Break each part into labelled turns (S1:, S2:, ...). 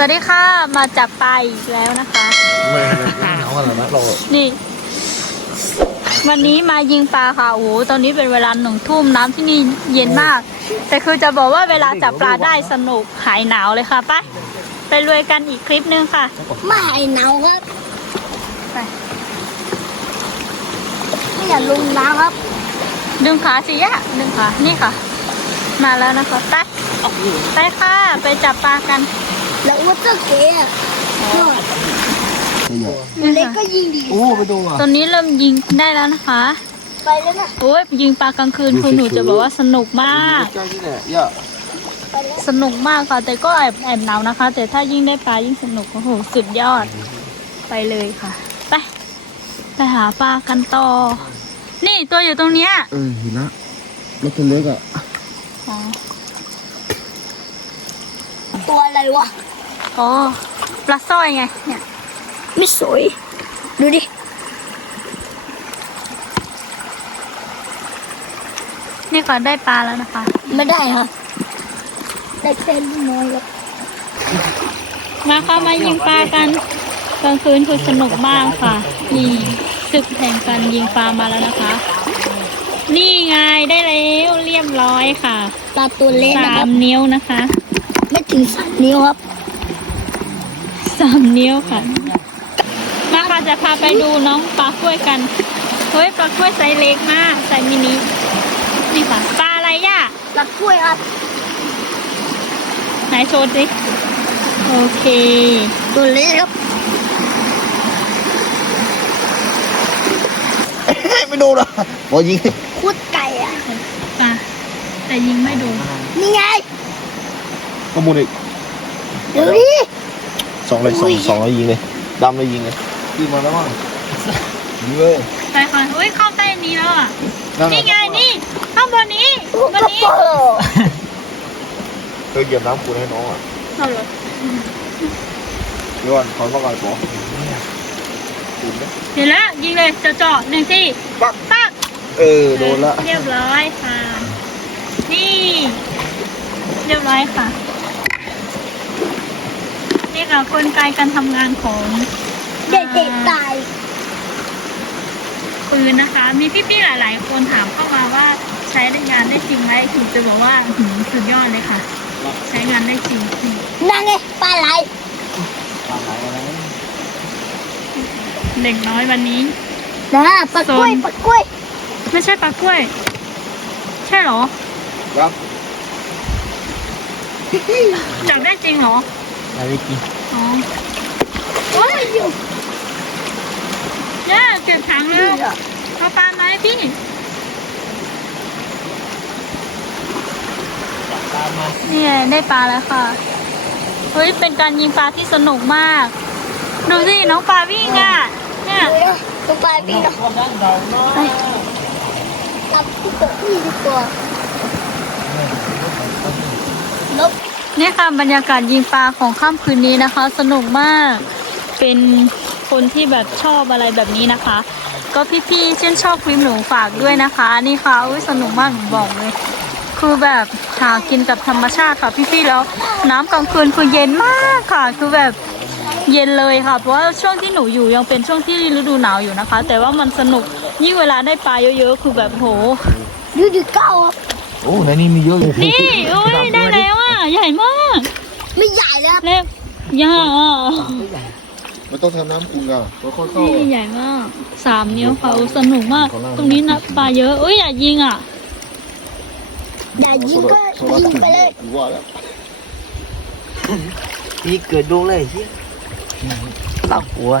S1: วัสดีค่ะ มาจับปลาอีกแล้วนะคะ
S2: ไม่ไม่เหงาอะไรนะเรา
S1: นี่ วันนี้มายิงปลาค่ะโอ้โหตอนนี้เป็นเวลาหนึ่งทุ่มน้ำที่นี่เย็นมาก แต่คือจะบอกว่าเวลาจับปลาได้สนุกหายหนาวเลยค่ะไปไปรวยกันอีกคลิปนึงค่ะ
S3: ไม่ให้หนาวครับ
S1: ไป
S3: ไม่อยากลงน้ำครับ
S1: ดึงขาสิยะดึงขา นี่ค่ะ มาแล้วนะคะไปไปค่ะ ไปจับปลากัน
S3: แล้วว่าเจ้าเก๋อะ
S2: ไม่ใหญ่
S3: เล็กก็ยิงดี
S2: โอ้ไปดูอะ
S1: ตอนนี้เริ่มยิงได้แล้วนะคะ
S3: ไปแล้วนะ
S1: โอ้ยยิงปลากลางคืนคือหนูจะบอกว่าสนุกมาก
S2: ใกล้ที่ไหนย่า
S3: ไปแล้ว
S1: สนุกมากค่ะ แต่ก็แอบแอบหนาวนะคะ แต่ถ้ายิ่งได้ปลายิ่งสนุกโอ้โหสุดยอดไปเลยค่ะ ไป ไปหาปลากันต่อ นี่ตัวอยู่ตรงเนี้ย
S2: เออเห็นละรถตัวเล็กอะ
S1: อ๋อ
S3: ตัวอะไรวะ
S1: อ๋อปลาสร้อยไง เนี่ย
S3: ไม่สวย ดูดิ
S1: นี่ก็ได้ปลาแล้วนะคะ
S3: ไม่ได้ฮะได้แค่ลูกน้อยครับ
S1: มาค่ะมายิงปลากันกลางคืนคือสนุกมากค่ะ นี่ศึกแห่งการยิงปลามาแล้วนะคะ นี่ไงได้แล้วเรียบร้อยค่ะ
S3: ปลาตัวเล็กนะ
S1: สา
S3: ครับ
S1: มนิ้วนะคะ
S3: ไม่ ถึงสามนิ้วครับ
S1: สามนิ้วค่ะ มาค่ะจะพาไปดูน้องปลากล้วยกัน เฮ้ยปลากล้วยไซส์เล็กมากไซส์มินิ นี่ค่ะปลาอะไรย่ะ
S3: ปลากล้วยครับ
S1: ไหนโชว์สิ โอเค
S3: ตัวเล็กครับ
S2: ไม่โดนอะบอกยิง
S3: คุดไก่อะ
S1: ปลาแต่ยิงไม่โดน
S3: นี่ไง
S2: ข้อมูลอีก
S3: ดูดิ
S2: สองเลยสองสองเลยยิงเลยดำเลยยิงเลยยิงมาแล้วมั้งยิงเลย
S1: ไปค่ะเฮ้ยเข้าใต้นี้แล้วอะ
S2: นั่น
S1: นี่ไงนี่ข้างบนนี้
S3: ตัว
S1: บ
S3: ก
S1: น
S3: ระ
S1: นี้
S3: โปรง
S2: เคยเหยียบน้ำคูให้น้องอะ
S1: เอาเลย
S2: เดี๋ยวก่อนขอมาก่อนบอกคุณนะ
S1: เห็นแล้วยิงเลยเจาะเจาะหนึ่งที่
S2: ปัก
S1: ปัก
S2: เออโดนละ
S1: เรียบร้อยค่ะ นี่ เรียบร้อยค่ะ นี่ค่ะกลไกการทำงานของ
S3: เด็กๆตาย
S1: ปืนนะคะ มีพี่ๆหลาย ๆ คนถามเข้ามาว่าใช้ในงานได้จริงไหมคือจะบอกว่าหืมสุดยอดเลยค่ะ ใช้งานได้จริง
S3: นั่งไงปลาไหล
S1: เด็กน้อยวันนี้
S3: นะปลากล้วยปลากล้วย
S1: ไม่ใช่ปลากล้วย ใช่เหรอ
S2: ครับ
S1: จับได้จริงเหรอ
S2: อะไรกิน
S1: อ๋อ
S3: โอ้ยอยู่
S1: เนี่ยเก็บถังแล้วเอาปลาไหมพี่นี่ไงได้ปลาแล้วค่ะ เฮ้ยเป็นการยิงปลาที่สนุกมาก ดูสิน้องปลาวิ่งอะ เนี่ย
S3: เดี๋ยวตัวปลาพี่เนาะ
S1: เฮ้ย
S3: รับที่ตัวพี่ดีกว่าลบ
S1: เนี่ยค่ะบรรยากาศยิงปลาของค่ำคืนนี้นะคะ สนุกมากเป็นคนที่แบบชอบอะไรแบบนี้นะคะ ก็พี่ๆชื่นชอบคลิปหนูฝากด้วยนะคะ นี่ค่ะอุ้ยสนุกมากหนูบอกเลย คือแบบหากินกับธรรมชาติค่ะพี่ๆแล้ว น้ำกลางคืนคือเย็นมากค่ะ คือแบบเย็นเลยค่ะเพราะว่าช่วงที่หนูอยู่ยังเป็นช่วงที่ฤดูหนาวอยู่นะคะ แต่ว่ามันสนุกยิ่งเวลาได้ปลาเยอะๆคือแบบโห
S3: ดูดิเก้าครับ
S2: โอ้ในนี้มีเยอะเลย
S1: นี่อุ้ยได้แล้ว อะใหญ่มาก
S3: ไม่ใหญ่แล้วครับ
S1: เล็กยาอะ
S2: มันต้องทำน้ำคุณกันค่อยๆเข้า
S1: นี่ใหญ่มากสามนิ้วเขาสนุกมาก ตรงนี้นะปลาเยอะเอ้ยอย่ายิงอะ
S3: อย่ายิงก็ยิงไปเลย
S2: ว่าแล้ว
S4: นี่เกิดดวงเลยเฮียปากหัว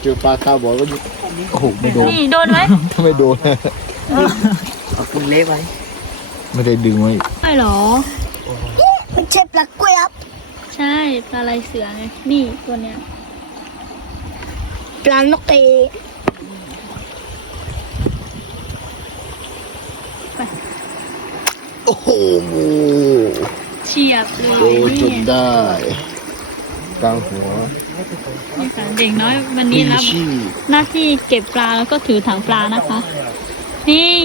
S2: เจอปลาคาร์บอยก็ยิงโอ้โหไม่โดน
S1: นี่โดนไหม
S2: ทำไมโดน
S4: เอาคุณเละไว้
S2: ไม่ได้ดึงไว้
S1: ใช่เหรอ
S3: มันใช่ปลากล้วยครับ
S1: ใช่ปลาลายเสือไงนี่ตัวเนี้ย
S3: ปลานกเต
S2: โอ้โห
S1: เฉียบเล
S2: โด
S1: ย
S2: นจ
S1: นี่
S2: นได้กลางหัว
S1: นี่ค่ะเด็กน้อยวันนี้รับ
S2: ชี้
S1: หน้าที่เก็บปลาแล้วก็ถือถังปลานะคะ นี่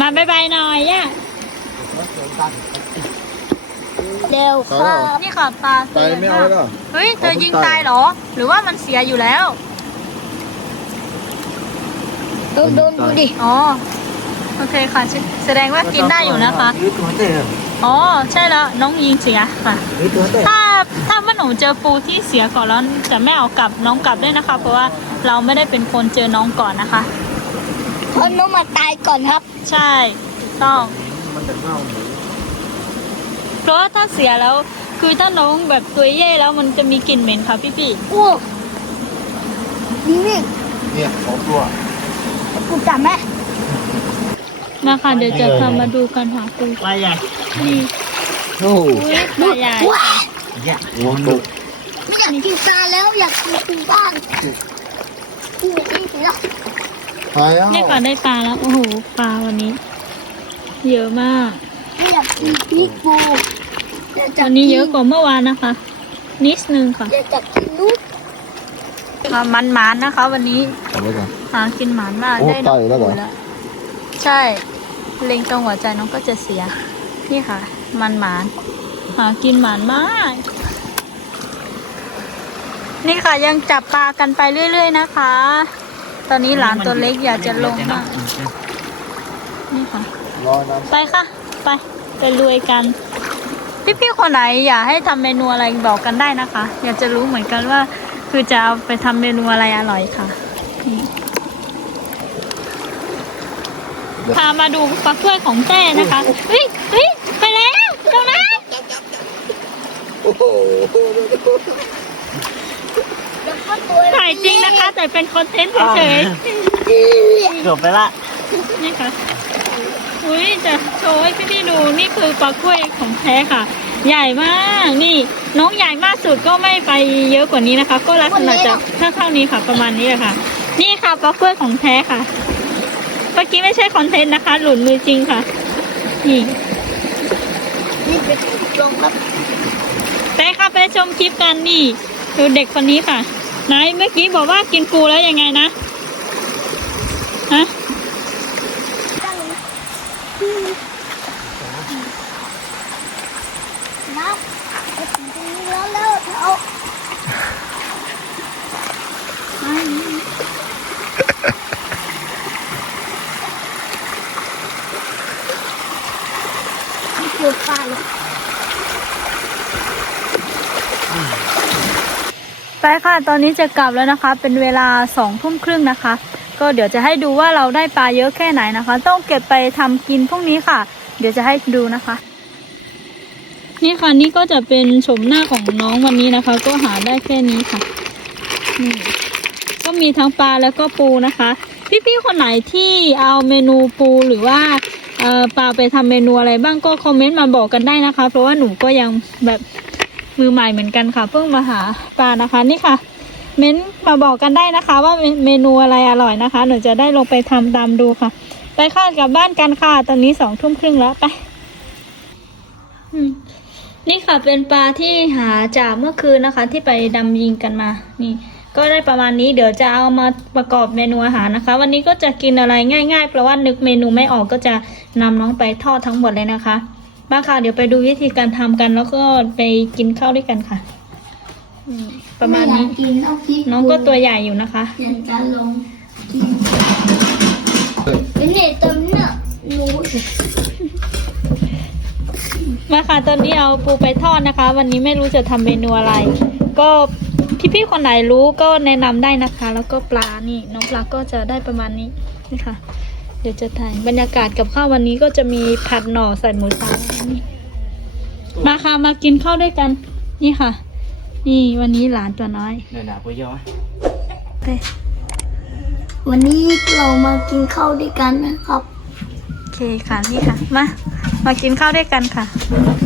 S1: มาบายบายหน่อยย่า
S3: เร็วค่ะ
S1: นี่ค่ะปลา
S2: ตายไม่เอาแล้วเหรอ
S1: เฮ้ยเธอ
S2: เอาเพิ่ง
S1: ยิง
S2: ตาย
S1: ตายเหรอ หรือว่ามันเสียอยู่แล้ว
S3: โดนโดนดูดิ
S1: อ๋อโอเคค่ะแสแสดงว่ากินได้อยู่นะคะ
S4: หรือตัวเตะ
S1: อ๋อใช่แล้วน้องยิงเสียค่ะ
S4: หรือตัวเตะ
S1: ถ้าถ้าว่าหนูเจอปูที่เสียก่อนแล้วจะไม่เอากลับน้องกลับด้วยนะคะ เพราะว่าเราไม่ได้เป็นคนเจอน้องก่อนนะคะ
S3: เพราะน้องมาตายก่อนครับ
S1: ใช่ถูกต้อง
S2: มันจะเข้าหมู
S1: เพราะว่าถ้าเสียแล้วคือถ้าน้องแบบตัวเย่แล้วมันจะมีกลิ่นเหม็นค่ะพี่พี่
S3: โอ้นี่นี่
S2: เนี่ยสองตัว
S3: กูจับไหม
S1: มาค่ะเดี๋ยวจะพามาดูกันหาปู
S4: ปลาใหญ่
S1: นี่
S2: โอ้โห
S1: อุ้ยปลาใหญ่
S3: ว้า
S4: เนี่ย
S2: หัวตก
S3: ไม่อยากกินปลาแล้วอยากกินปูบ้างปูนี่สิล่ะ
S2: ตายแล้ว
S1: นี่ค่ะได้ปลาแล้วโอ้โหปลาวันนี้ เยอะมาก
S3: ไม่อยากกินพริกปูอยากจะ
S1: วันนี้เยอะกว่าเมื่อวานนะคะ นิดนึงค่ะ
S3: อยากจะกินลูก
S1: ค่ะมันหมานนะคะ วันนี้
S2: ทำไว้ก่อน
S1: หากินหมานมาก
S2: โอ้
S1: ได้น้อง
S2: ตายแล้วเหรอ
S1: ปูแล้วใช่เล็งตรงหัวใจน้องก็จะเสีย นี่ค่ะ มันหมานหากินหมานมาก นี่ค่ะยังจับปลากันไปเรื่อย ๆ นะคะ ตอนนี้หลานตัวเล็กอยากจะลงมากนี่ค่ะ
S2: รอน้
S1: ไปค่ะ ไปไปรวยกัน พี่ๆคนไหนอยากให้ทำเมนูอะไรบอกกันได้นะคะ อยากจะรู้เหมือนกันว่า คือจะเอาไปทำเมนูอะไรอร่อยค่ะนี่พามาดูปลาถ้วยของแต้นะคะเฮ้ยเฮ้ยไปแล้วเจ้านะำ
S2: โอ้โห
S3: แล้วก็ตัว
S1: ถ่ายจริงนะคะ แต่เป็นคอนเทนต์เฉย
S4: จบไปละ
S1: ๆนี่ค่ะ อุ้ยจะโชว์ให้พี่ๆดูนี่คือปลากล้วยของแท้ค่ะ ใหญ่มากนี่น้องใหญ่มากสุดก็ไม่ไปเยอะกว่านี้นะคะ ก็ลักษณะจะเท่าๆนี้ค่ะ ประมาณนี้แหละค่ะ นี่ค่ะปลากล้วยของแท้ค่ะเมื่อกี้ไม่ใช่คอนเทนต์นะคะ หลุดมือจริงค่ะ นี่
S3: นี่เป็นลงครับ
S1: ไปค่ะไปชมคลิปกันนี่ดูเด็กคนนี้ค่ะ ไหนเมื่อกี้บอกว่ากินปูแล้วยังไงนะฮะ
S3: ตั้งนะน้ำไปถึงตรงนี้แล้วแล้วเอา ไปลาเลย
S1: ไปค่ะ ตอนนี้จะกลับแล้วนะคะ เป็นเวลาสองทุ่มครึ่งนะคะ ก็เดี๋ยวจะให้ดูว่าเราได้ปลาเยอะแค่ไหนนะคะ ต้องเก็บไปทำกินพรุ่งนี้ค่ะ เดี๋ยวจะให้ดูนะคะ นี่ค่ะนี่ก็จะเป็นชมหน้าของน้องวันนี้นะคะ ก็หาได้แค่นี้ค่ะนี่ก็มีทั้งปลาแล้วก็ปูนะคะ พี่ๆคนไหนที่เอาเมนูปูหรือว่า ปลาไปทำเมนูอะไรบ้างก็คอมเมนต์มาบอกกันได้นะคะ เพราะว่าหนูก็ยังแบบมือใหม่เหมือนกันค่ะ เพิ่งมาหาปลานะคะนี่ค่ะ เม้นต์มาบอกกันได้นะคะ ว่าเมเมนูอะไรอร่อยนะคะ หนูจะได้ลงไปทำตามดูค่ะ ไปค่ะกลับบ้านกันค่ะ ตอนนี้สองทุ่มครึ่งแล้วไปนี่ค่ะเป็นปลาที่หาจากเมื่อคืนนะคะ ที่ไปดำยิงกันมานี่ ก็ได้ประมาณนี้เดี๋ยวจะเอามาประกอบเมนูอาหารนะคะ วันนี้ก็จะกินอะไรง่ายๆ เพราะว่านึกเมนูไม่ออกก็จะนำน้องไปทอดทั้งหมดเลยนะคะมาค่ะเดี๋ยวไปดูวิธีการทำกันแล้วก็ไปกินข้าวด้วยกันค่ะอืมประมาณนี้
S3: ไอยกกินเอาพริก
S1: น้องก็ตัวใหญ่อยู่นะคะ
S3: อยากจะลงกินเป็นเนี่ยเติมเนี่ยหนู
S1: มาค่ะตอนนี้เอาปูไปทอดนะคะ วันนี้ไม่รู้จะทำเมนูอะไร ก็ พี่ๆคนไหนรู้ก็แนะนำได้นะคะ แล้วก็ปลานี่น้องปลาก็จะได้ประมาณนี้นี่ค่ะ เดี๋ยวจะถ่ายบรรยากาศกับข้าววันนี้ก็จะมีผัดหน่อใส่หมูสับนี่มาค่ะมากินข้าวด้วยกัน นี่ค่ะ นี่วันนี้หลานตัวน้อย
S4: เดี๋ยวหนาปุยยอ
S1: ไป
S3: วันนี้เรามากินข้าวด้วยกันนะครับ
S1: โอเคค่ะนี่ค่ะ มา มากินข้าวด้วยกันค่ะ
S3: ม